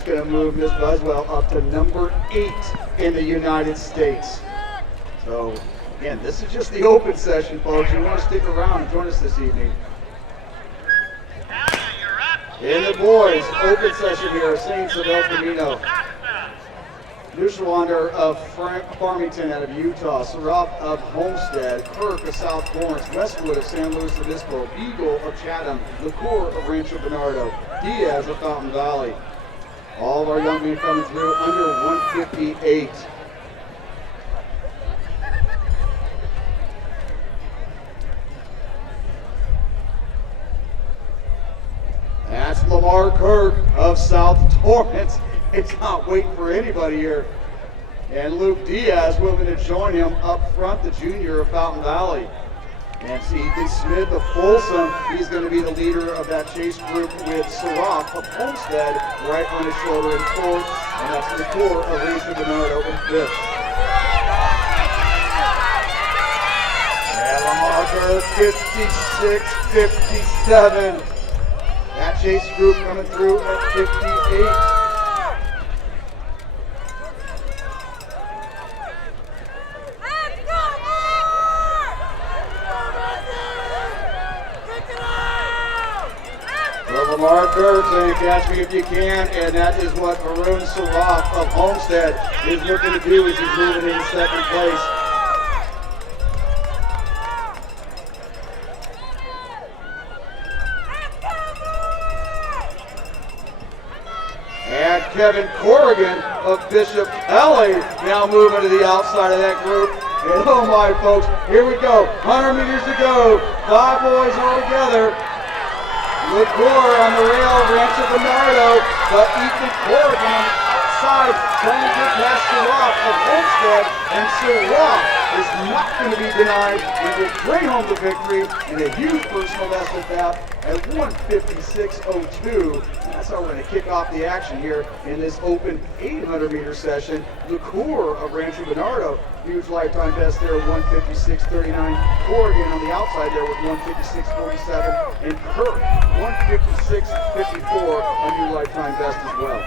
that's going to move Miss Buswell up to number 8 in the United States. So, again, this is just the open session, folks. You want to stick around and join us this evening. In the boys, open session here, Saints of El Camino. Nushwander of Farmington out of Utah, Saraf of Homestead, Kirk of South Florence, Westwood of San Luis Obispo, Eagle of Chatham, LaCour of Rancho Bernardo, Diaz of Fountain Valley. All of our young men coming through under 158. That's Lamar Kirk of South Torrance. It's not waiting for anybody here. And Luke Diaz willing to join him up front, the junior of Fountain Valley. And see Ethan Smith of Folsom. He's going to be the leader of that chase group with Saraf of Homestead right on his shoulder in 4th. And that's the core of Rancho Bernardo in 5th. And Lamar Kirk, 56-57. That chase group coming through at 58. Lamar Kirk saying, catch me if you can, and that is what Arun Saraf of Homestead is looking to do as he's moving into 2nd place. And Kevin Corrigan of Bishop Kelly now moving to the outside of that group. And oh my folks, here we go, 100 meters to go, 5 boys all together. LaCour on the rail, Rancho Bernardo, but Ethan Corrigan on the outside trying to get past Saraf of Homestead, and Saraf is not going to be denied and will bring home the victory in a huge personal best at that at 1:56.02. That's how we're going to kick off the action here in this open 800-meter session. LaCour of Rancho Bernardo, huge lifetime best there, 1:56.39. Corrigan on the outside there with 1:56.47, and Kirk 1:56.54, a new lifetime best as well.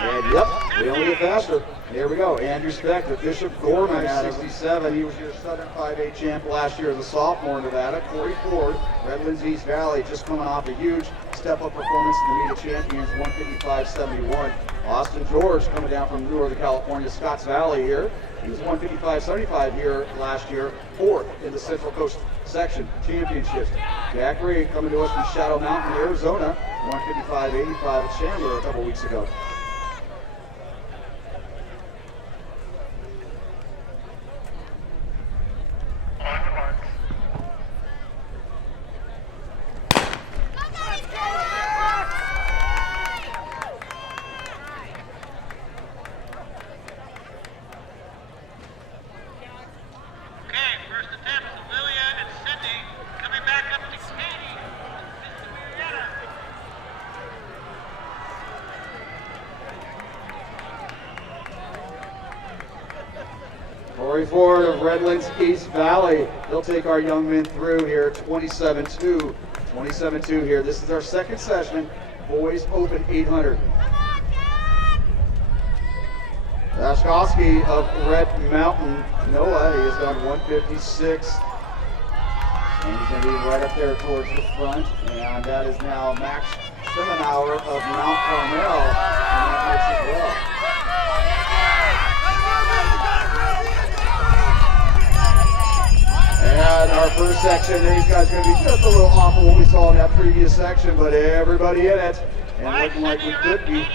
And yep, we only get faster. Here we go. Andrew Speck of Bishop Gorman at 67. He was your Southern 5A champ last year as a sophomore in Nevada. Corey Ford, Redlands East Valley, just coming off a huge step-up performance in the Meet of Champions, 1:55.71. Austin George coming down from Northern California, Scotts Valley here. He was 1:55.75 here last year, 4th in the Central Coast Section Championships. Jack Reed coming to us from Shadow Mountain, Arizona, 1:55.85 at Chandler a couple weeks ago. Ford of Redlands East Valley. They'll take our young men through here, 27-2. 27-2 here. This is our 2nd session, boys open 800. Dashkowski of Red Mountain, Noah, he has done 1:56. And he's going to be right up there towards the front. And that is now Max Semenauer of Mount Carmel in that mix as well. And our first section, these guys are going to be just a little off of what we saw in that previous section, but everybody in it, and looking like we could be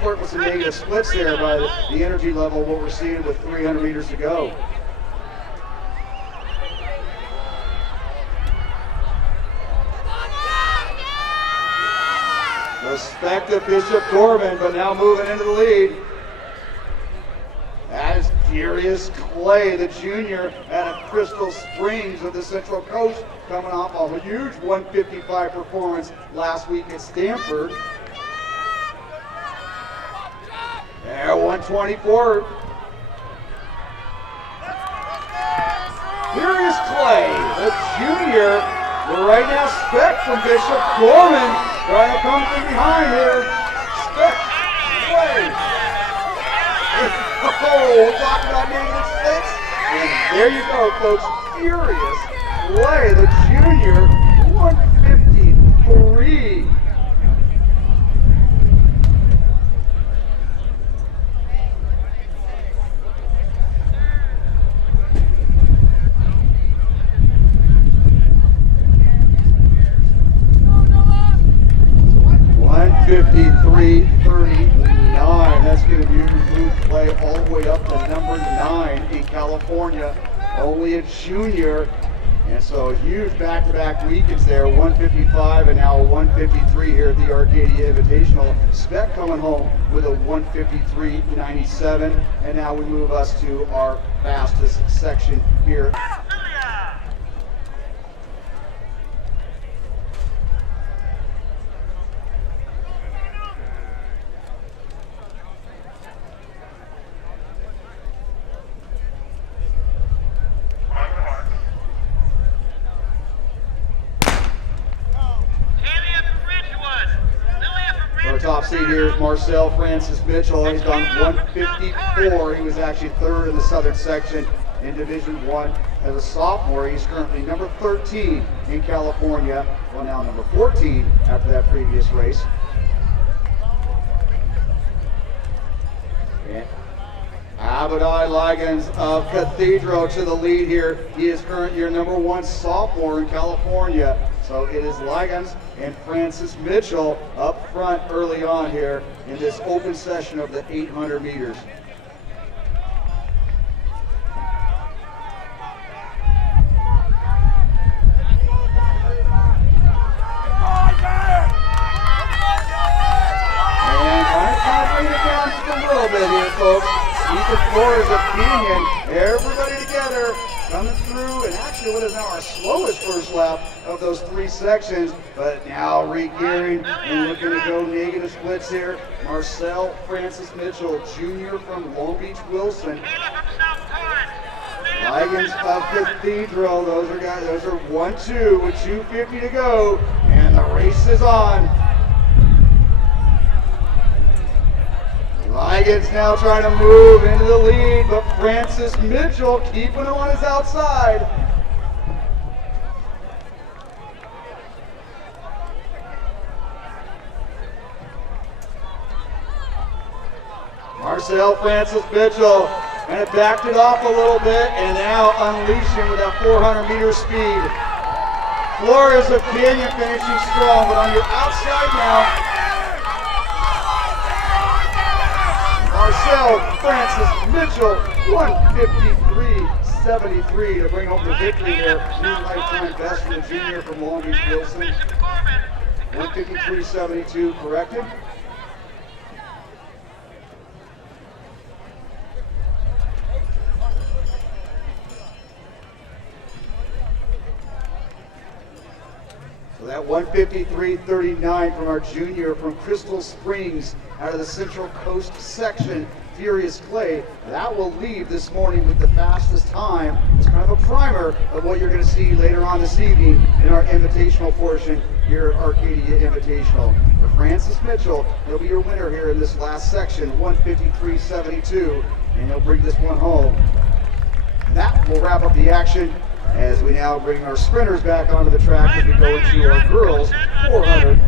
flirting with some negative splits there by the energy level, what we're seeing with 300 meters to go. Respect to Bishop Gorman, but now moving into the lead. That is Furious Clay, the junior out of Crystal Springs of the Central Coast, coming off a huge 1:55 performance last week at Stanford. There, 1:24. Here is Clay, the junior. Right now, Speck from Bishop Gorman trying to come from behind here. Speck, Clay. Oh, talking about negative splits. And there you go, folks. Furious Clay, the junior, 153. That's going to move Clay all the way up to number 9 in California. Only a junior. And so a huge back-to-back weekends there, 155 and now 153 here at the Arcadia Invitational. Speck coming home with a 153.97. And now we move us to our fastest section here. Top seed here is Marcel Francis-Mitchell. He's gone 154. He was actually third in the southern section in Division 1 as a sophomore. He's currently number 13 in California. Well, now number 14 after that previous race. And Abadai Ligens of Cathedral to the lead here. He is currently your number 1 sophomore in California. So it is Ligens and Francis-Mitchell up front early on here in this open session of the 800 meters. And kind of bring it down just a little bit here, folks. Ethan Flores of Canyon, everybody together, coming through, and actually what is now our slowest first lap of those 3 sections, but now re-gearing and looking to go negative splits here. Marcel Francis-Mitchell, junior from Long Beach Wilson. Ligens of Cathedral, those are 1-2 with 2:50 to go, and the race is on. Ligens now trying to move into the lead, but Francis-Mitchell keeping him on his outside. Marcel Francis-Mitchell kind of backed it off a little bit and now unleashing with that 400-meter speed. Flores of Canyon finishing strong, but on your outside now, Marcel Francis-Mitchell, 153.73 to bring home the victory there. New lifetime best for the junior from Long Beach Wilson. 153.72 corrected. So that 153.39 from our junior from Crystal Springs out of the Central Coast section, Furious Clay. That will leave this morning with the fastest time. It's kind of a primer of what you're going to see later on this evening in our invitational portion here at Arcadia Invitational. For Francis-Mitchell, he'll be your winner here in this last section, 153.72, and he'll bring this one home. That will wrap up the action as we now bring our sprinters back onto the track as we go into our girls 400